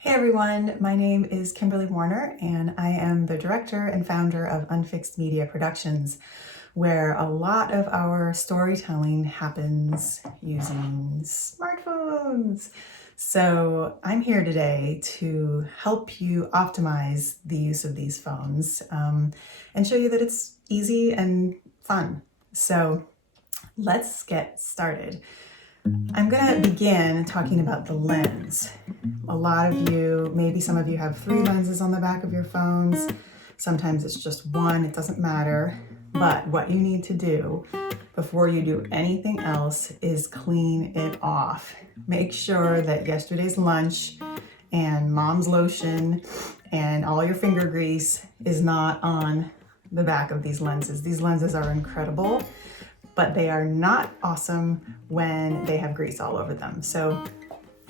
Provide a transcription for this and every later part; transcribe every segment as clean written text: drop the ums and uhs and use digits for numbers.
Hey everyone, my name is Kimberly Warner and I am the director and founder of Unfixed Media Productions, where a lot of our storytelling happens using smartphones. So I'm here today to help you optimize the use of these phones and show you that it's easy and fun. So let's get started. I'm going to begin talking about the lens. A lot of you, maybe some of you have 3 lenses on the back of your phones. Sometimes it's just one, it doesn't matter. But what you need to do before you do anything else is clean it off. Make sure that yesterday's lunch and mom's lotion and all your finger grease is not on the back of these lenses. These lenses are incredible, but they are not awesome when they have grease all over them. So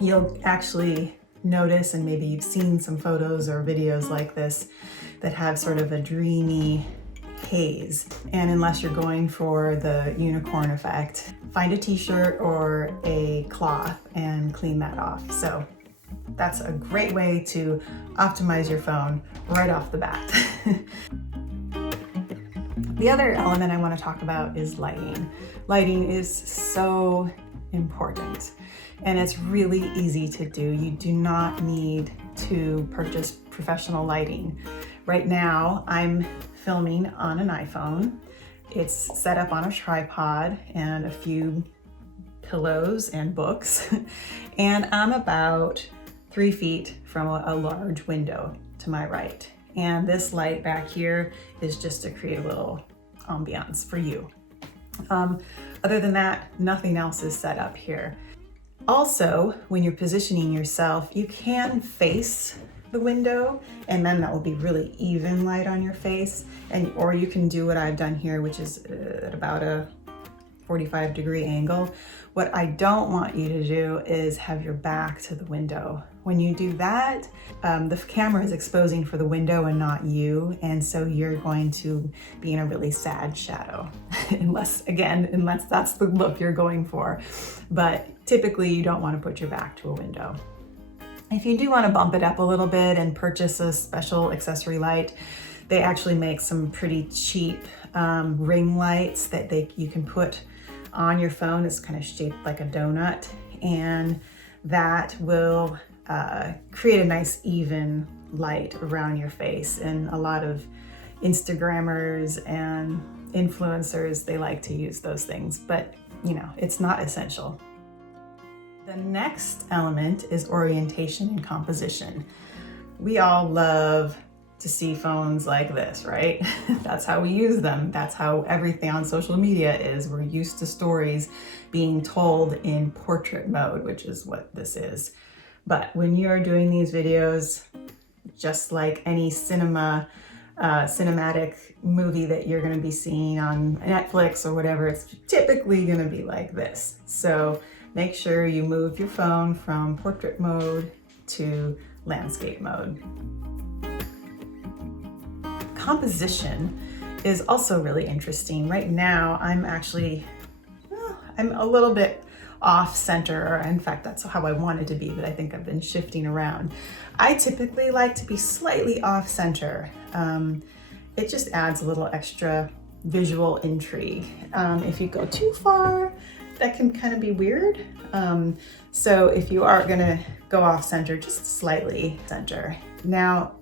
you'll actually notice, and maybe you've seen some photos or videos like this that have sort of a dreamy haze. And unless you're going for the unicorn effect, find a t-shirt or a cloth and clean that off. So that's a great way to optimize your phone right off the bat. The other element I want to talk about is lighting. Lighting is so important and it's really easy to do. You do not need to purchase professional lighting. Right now, I'm filming on an iPhone. It's set up on a tripod and a few pillows and books. And I'm about 3 feet from a large window to my right. And this light back here is just to create a little ambiance for you. Other than that, nothing else is set up here. Also, when you're positioning yourself, you can face the window and then that will be really even light on your face. Or you can do what I've done here, which is at about a 45-degree angle. What I don't want you to do is have your back to the window. When you do that, the camera is exposing for the window and not you, and so you're going to be in a really sad shadow, unless that's the look you're going for. But typically you don't want to put your back to a window. If you do want to bump it up a little bit and purchase a special accessory light, they actually make some pretty cheap ring lights that you can put on your phone. It's kind of shaped like a donut, and that will create a nice even light around your face. And a lot of Instagrammers and influencers, they like to use those things, but you know, it's not essential. The next element is orientation and composition. We all love to see phones like this, right? That's how we use them. That's how everything on social media is. We're used to stories being told in portrait mode, which is what this is. But when you're doing these videos, just like any cinematic movie that you're gonna be seeing on Netflix or whatever, it's typically gonna be like this. So make sure you move your phone from portrait mode to landscape mode. Composition is also really interesting. Right now, I'm a little bit off center. In fact, that's how I wanted to be, but I think I've been shifting around. I typically like to be slightly off center. It just adds a little extra visual intrigue. If you go too far, that can kind of be weird. So if you are gonna go off center, just slightly center. Now,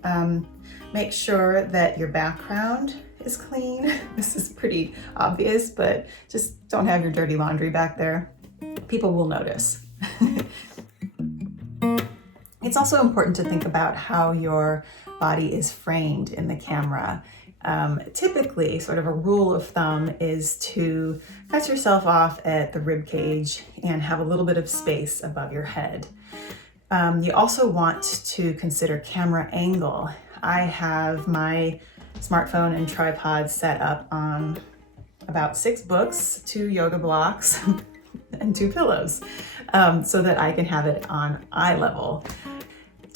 make sure that your background is clean. This is pretty obvious, but just don't have your dirty laundry back there. People will notice. It's also important to think about how your body is framed in the camera. Typically, sort of a rule of thumb is to cut yourself off at the rib cage and have a little bit of space above your head. You also want to consider camera angle. I have my smartphone and tripod set up on about 6 books, 2 yoga blocks, and 2 pillows, so that I can have it on eye level.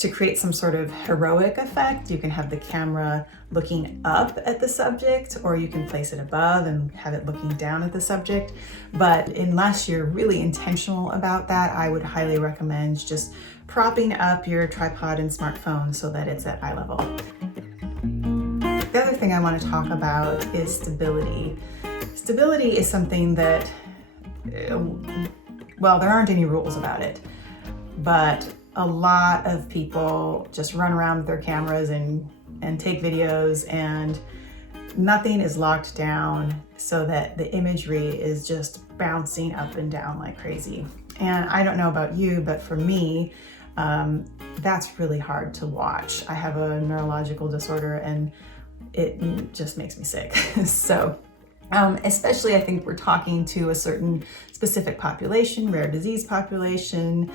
To create some sort of heroic effect, you can have the camera looking up at the subject, or you can place it above and have it looking down at the subject. But unless you're really intentional about that, I would highly recommend just propping up your tripod and smartphone so that it's at eye level. The other thing I want to talk about is stability. Stability is something that, well, there aren't any rules about it, but a lot of people just run around with their cameras and take videos, and nothing is locked down so that the imagery is just bouncing up and down like crazy. And I don't know about you, but for me, that's really hard to watch. I have a neurological disorder and it just makes me sick. So especially I think we're talking to a certain specific population, rare disease population,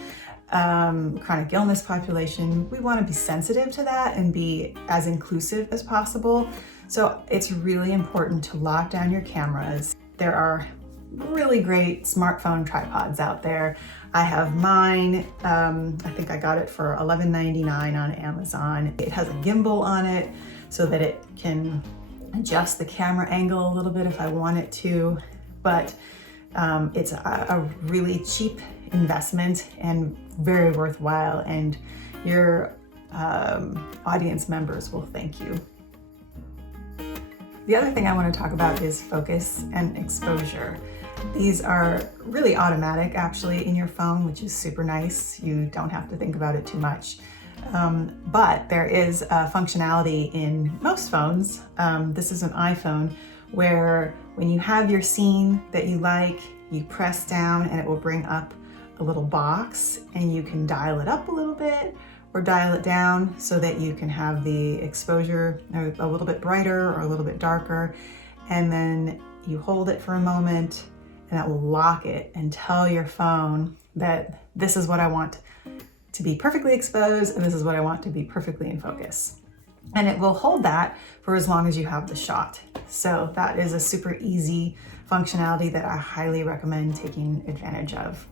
chronic illness population. We want to be sensitive to that and be as inclusive as possible. So it's really important to lock down your cameras. There are really great smartphone tripods out there. I have mine. I think I got it for $11.99 on Amazon. It has a gimbal on it so that it can adjust the camera angle a little bit if I want it to, but it's a really cheap investment and very worthwhile, and your audience members will thank you. The other thing I want to talk about is focus and exposure. These are really automatic actually in your phone, which is super nice. You don't have to think about it too much. But there is a functionality in most phones, this is an iPhone, where when you have your scene that you like, you press down and it will bring up a little box, and you can dial it up a little bit or dial it down so that you can have the exposure a little bit brighter or a little bit darker. And then you hold it for a moment and that will lock it and tell your phone that this is what I want to be perfectly exposed and this is what I want to be perfectly in focus. And it will hold that for as long as you have the shot. So that is a super easy functionality that I highly recommend taking advantage of.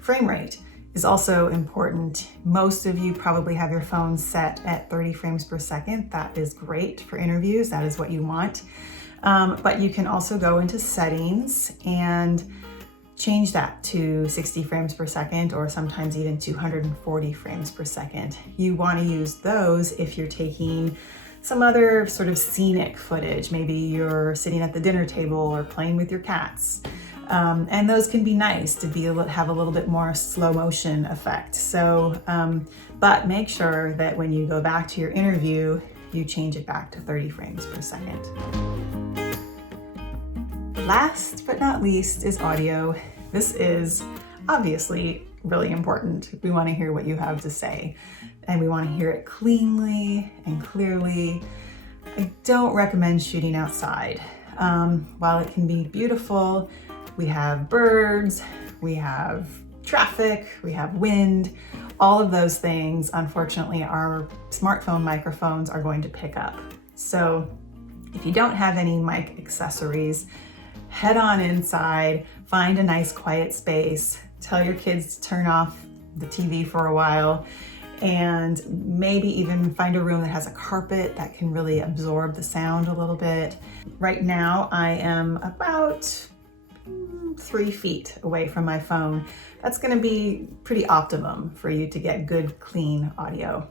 Frame rate is also important. Most of you probably have your phone set at 30 frames per second. That is great for interviews. That is what you want. But you can also go into settings and change that to 60 frames per second, or sometimes even 240 frames per second. You want to use those if you're taking some other sort of scenic footage. Maybe you're sitting at the dinner table or playing with your cats. And those can be nice to have a little bit more slow motion effect. So, but make sure that when you go back to your interview, you change it back to 30 frames per second. Last but not least is audio. This is obviously really important. We want to hear what you have to say, and we want to hear it cleanly and clearly. I don't recommend shooting outside. While it can be beautiful, we have birds, we have traffic, we have wind, all of those things, unfortunately, our smartphone microphones are going to pick up. So if you don't have any mic accessories, head on inside, find a nice quiet space, tell your kids to turn off the TV for a while, and maybe even find a room that has a carpet that can really absorb the sound a little bit. Right now, I am about 3 feet away from my phone. That's going to be pretty optimum for you to get good, clean audio.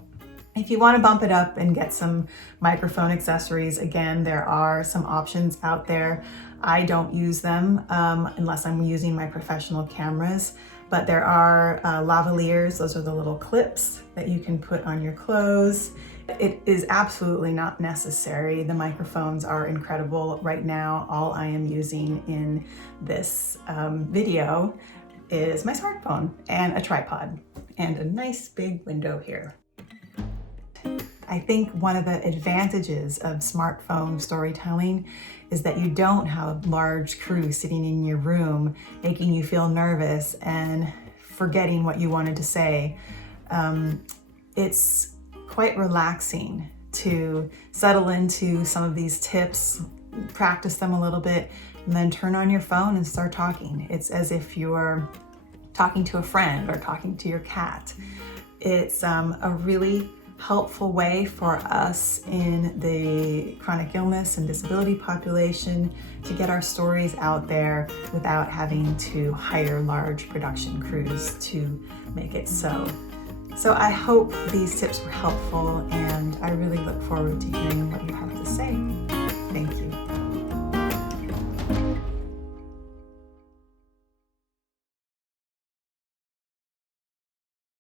If you want to bump it up and get some microphone accessories, again, there are some options out there. I don't use them unless I'm using my professional cameras, but there are lavaliers. Those are the little clips that you can put on your clothes. It is absolutely not necessary. The microphones are incredible. Right now, all I am using in this video is my smartphone and a tripod and a nice big window here. I think one of the advantages of smartphone storytelling is that you don't have a large crew sitting in your room making you feel nervous and forgetting what you wanted to say. It's quite relaxing to settle into some of these tips, practice them a little bit, and then turn on your phone and start talking. It's as if you're talking to a friend or talking to your cat. It's a really helpful way for us in the chronic illness and disability population to get our stories out there without having to hire large production crews to make it so. So I hope these tips were helpful, and I really look forward to hearing what you have to say.